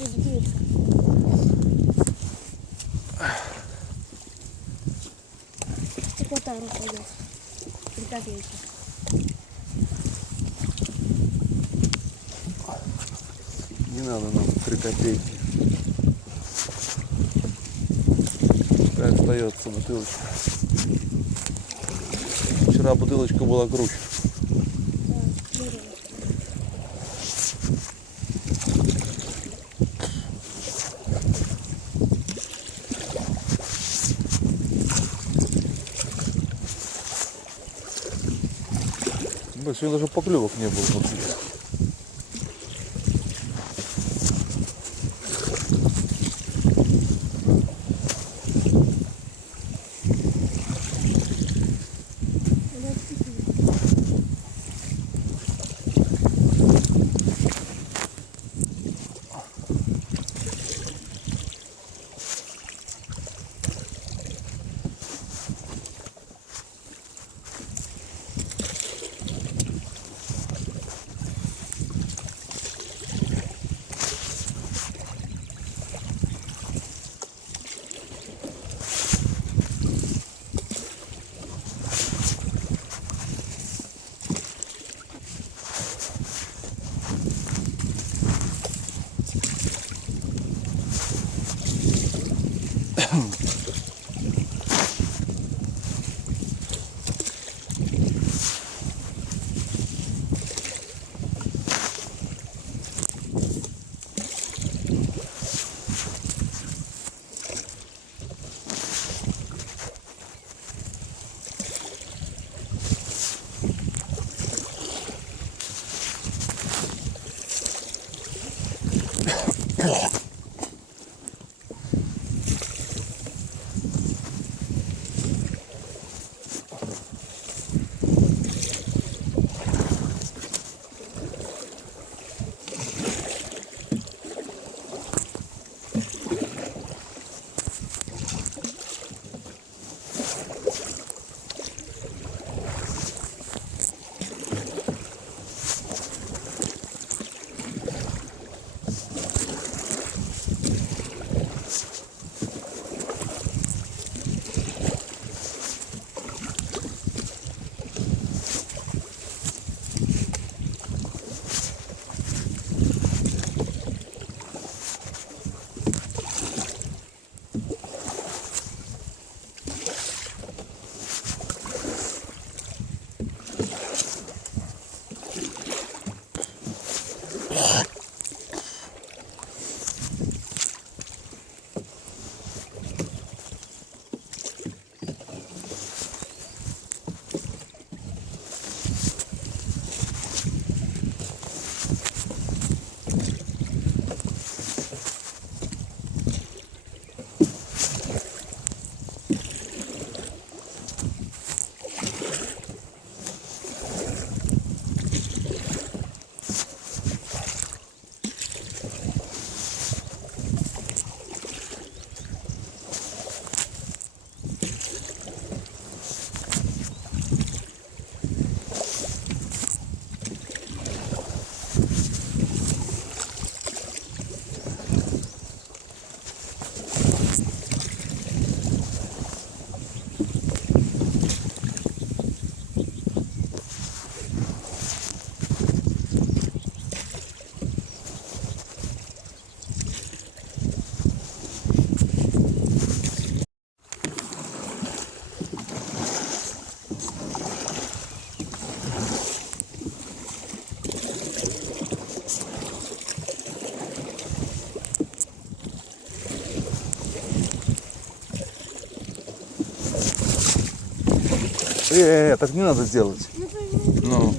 смотри, бутылочка. 1 пойдет. 3 копейки. Не надо нам 3 копейки. Какая остается бутылочка. Вчера бутылочка была круче. Сегодня даже поклевок не было. Так не надо делать. Ну.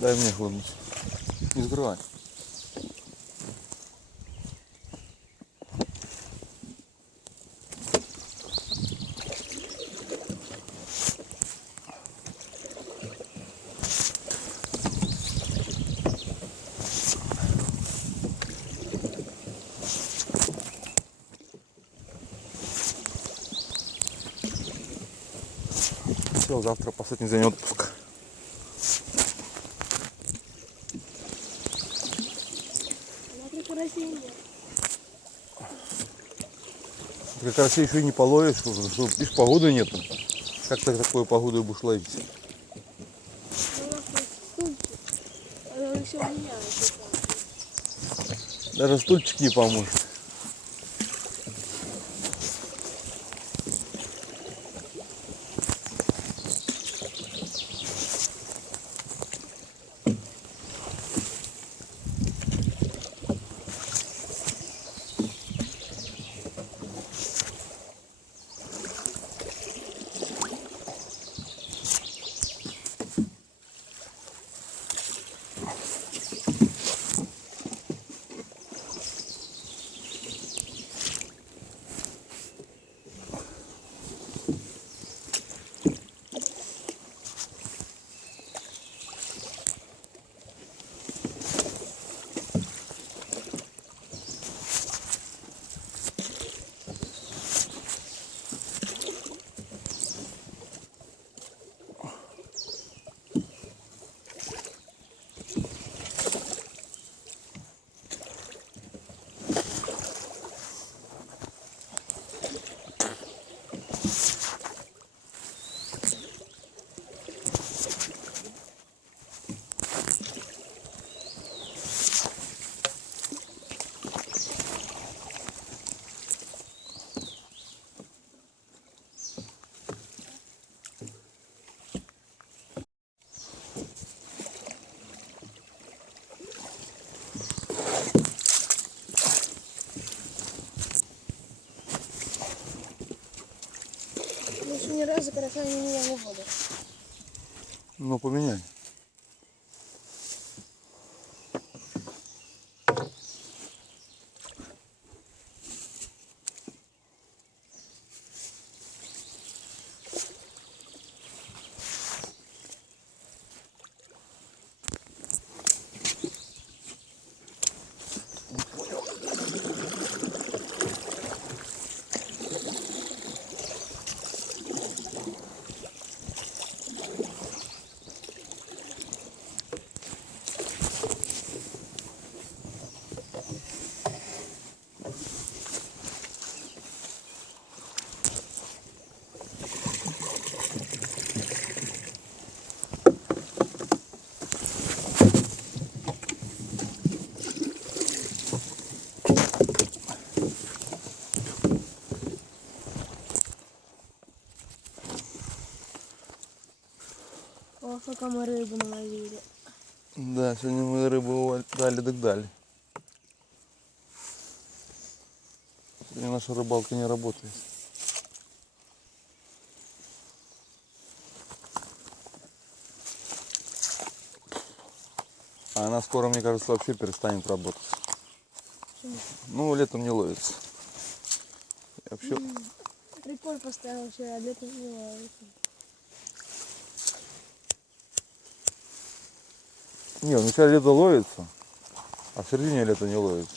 Дай мне хлебнуть. Не закрывай. Все, завтра последний день отпуска. Завтра карасей нет. Как раз еще и не половишь, потому что, видишь, погоды нету. Как ты такой погодой будешь ловить? Ну, стульчик. Он еще у меня. Даже стульчик не поможет. Я еще ни разу карася не меняла воду. Ну, поменяй. О, сколько мы рыбу наловили. Да, сегодня мы рыбу дали так дали. Сегодня наша рыбалка не работает. А она скоро, мне кажется, вообще перестанет работать. Почему? Ну, летом не ловится. И вообще... Прикол поставил вчера, а летом не ловится. Не, в начале лета ловится, а в середине лета не ловится.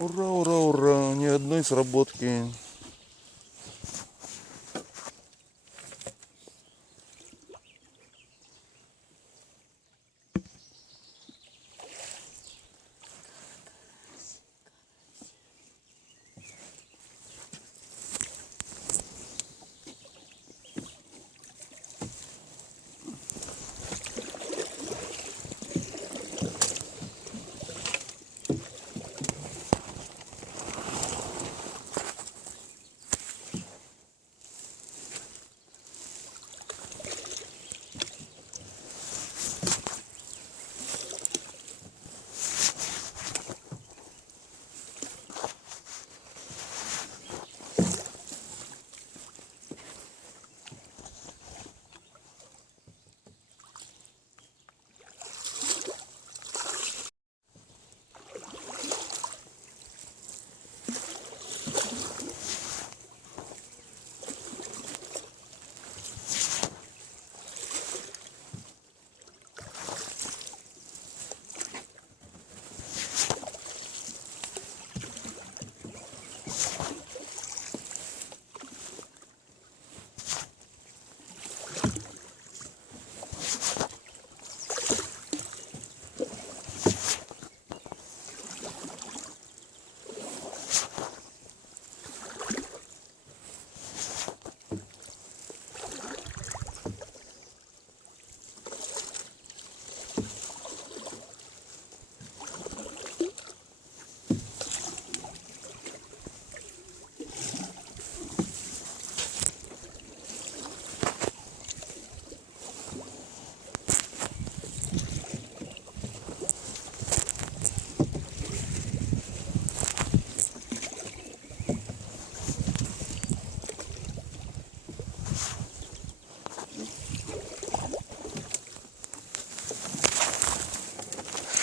Ура, ура, ура, ни одной сработки.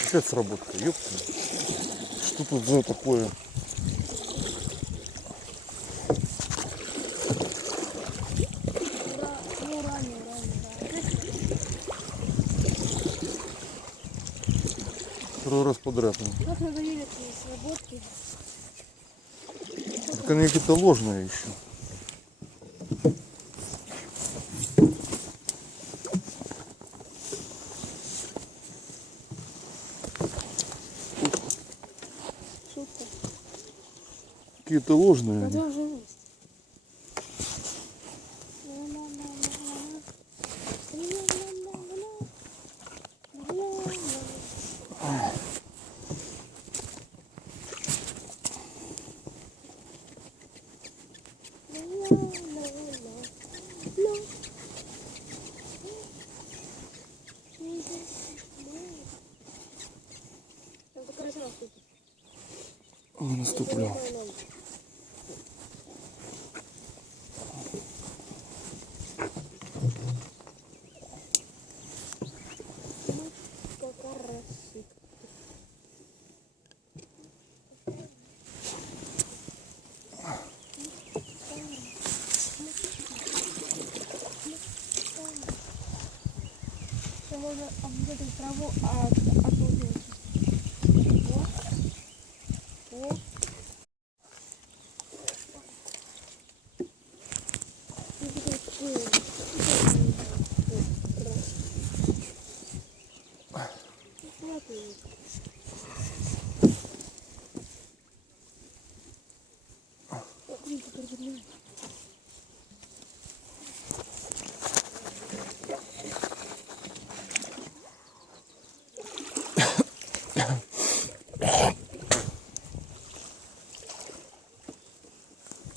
Опять сработка, ёпта. Что тут за такое? Да, ну ранее, да. Второй раз подряд. Как надоели эти сработки? Так они какие-то ложные еще. Шутка. Какие-то ложные они. Продолжим. Наступлю. Можно обязательно траву отложить. Вот.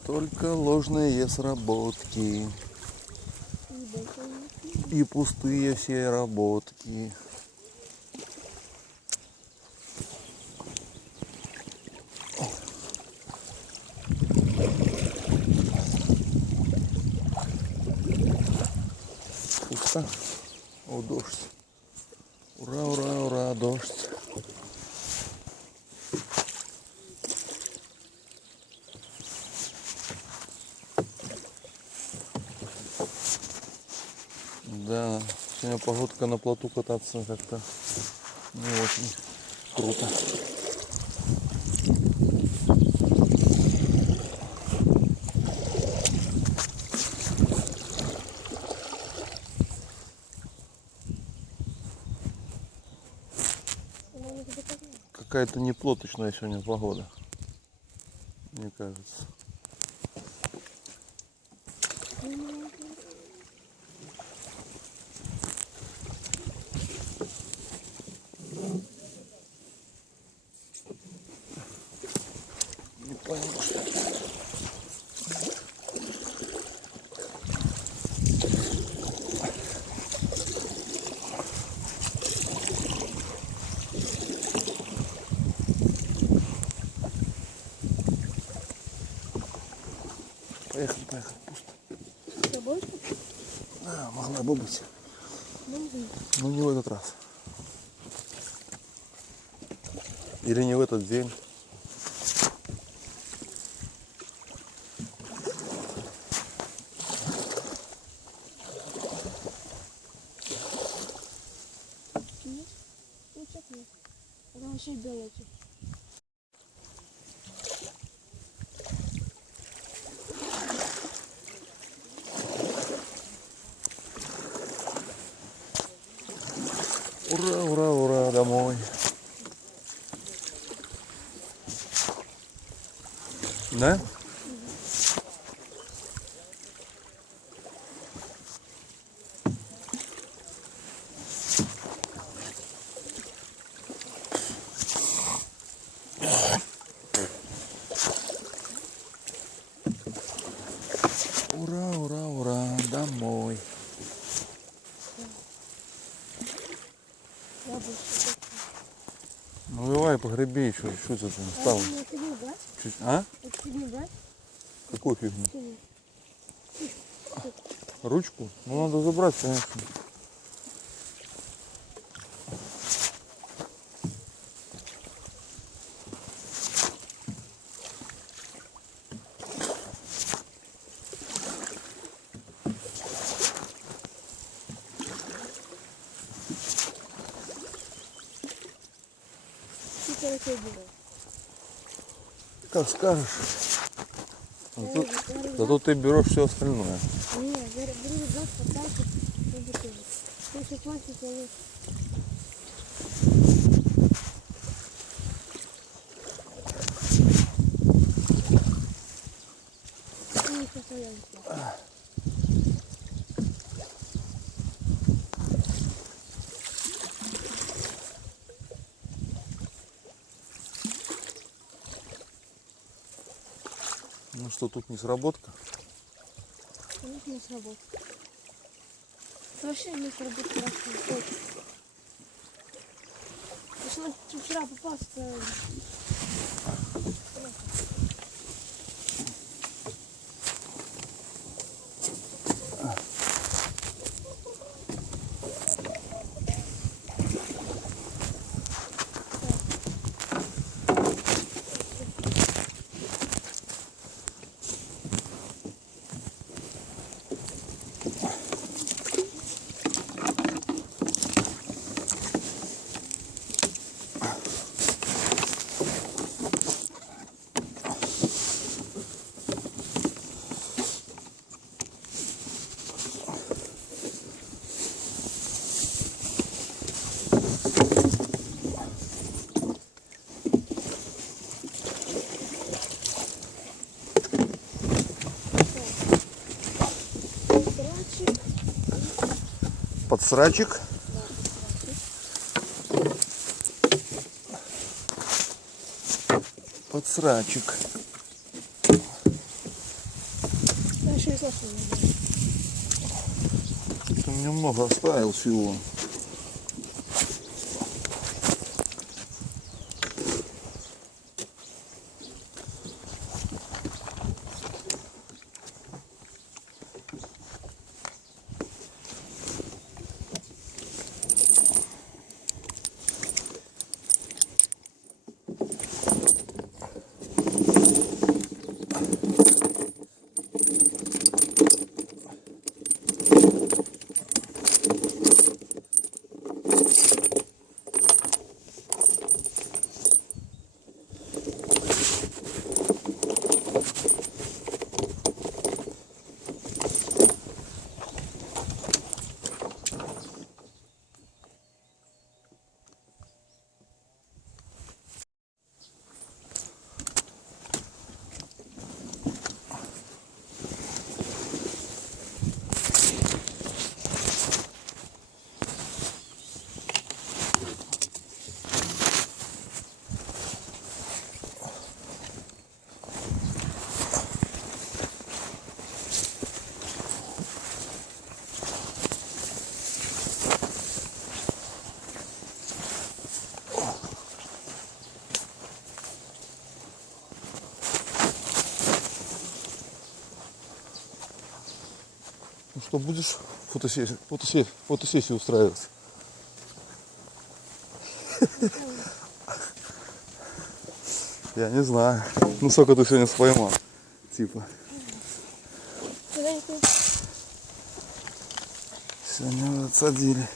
Только ложные сработки. И пустые все работки. Пусто. О, дождь. Ура, ура, ура, дождь. Да, сегодня погодка на плоту кататься как-то не очень круто. Какая-то неплоточная сегодня погода, мне кажется. Не понял, что это. Поехали, пусто. С тобой? Да, могла бы быть. Можно. Но не в этот раз. Или не в этот день. Нет? Ну, чек нет. Это вообще белый. Ура, ура, ура, домой. Да? Ура, ура, ура, домой. Я буду. Ну давай погреби еще, что это там А стало? это тебе брать? Чуть, а? Это тебе брать? Какую фигню? Тебе. Ручку? Ну надо забрать, конечно. Сколько я тебе беру? Как скажешь. Зато ты берешь все остальное. Не, беру рюкзак, потащит. Ты еще пластик, я лучше. Ну, сейчас я взяла. Ну что, тут не сработка? Конечно, не сработает. Вообще не сработает хорошо. Если он вчера попался, срачик. Подсрачик. Подсрачик. Да, еще и сосну надо. Ты мне много оставил всего. Ну что, будешь фотосессию устраивать? Я не знаю. Ну сколько ты сегодня поймал? Типа. Куда-нибудь. Сегодня вот отсадили.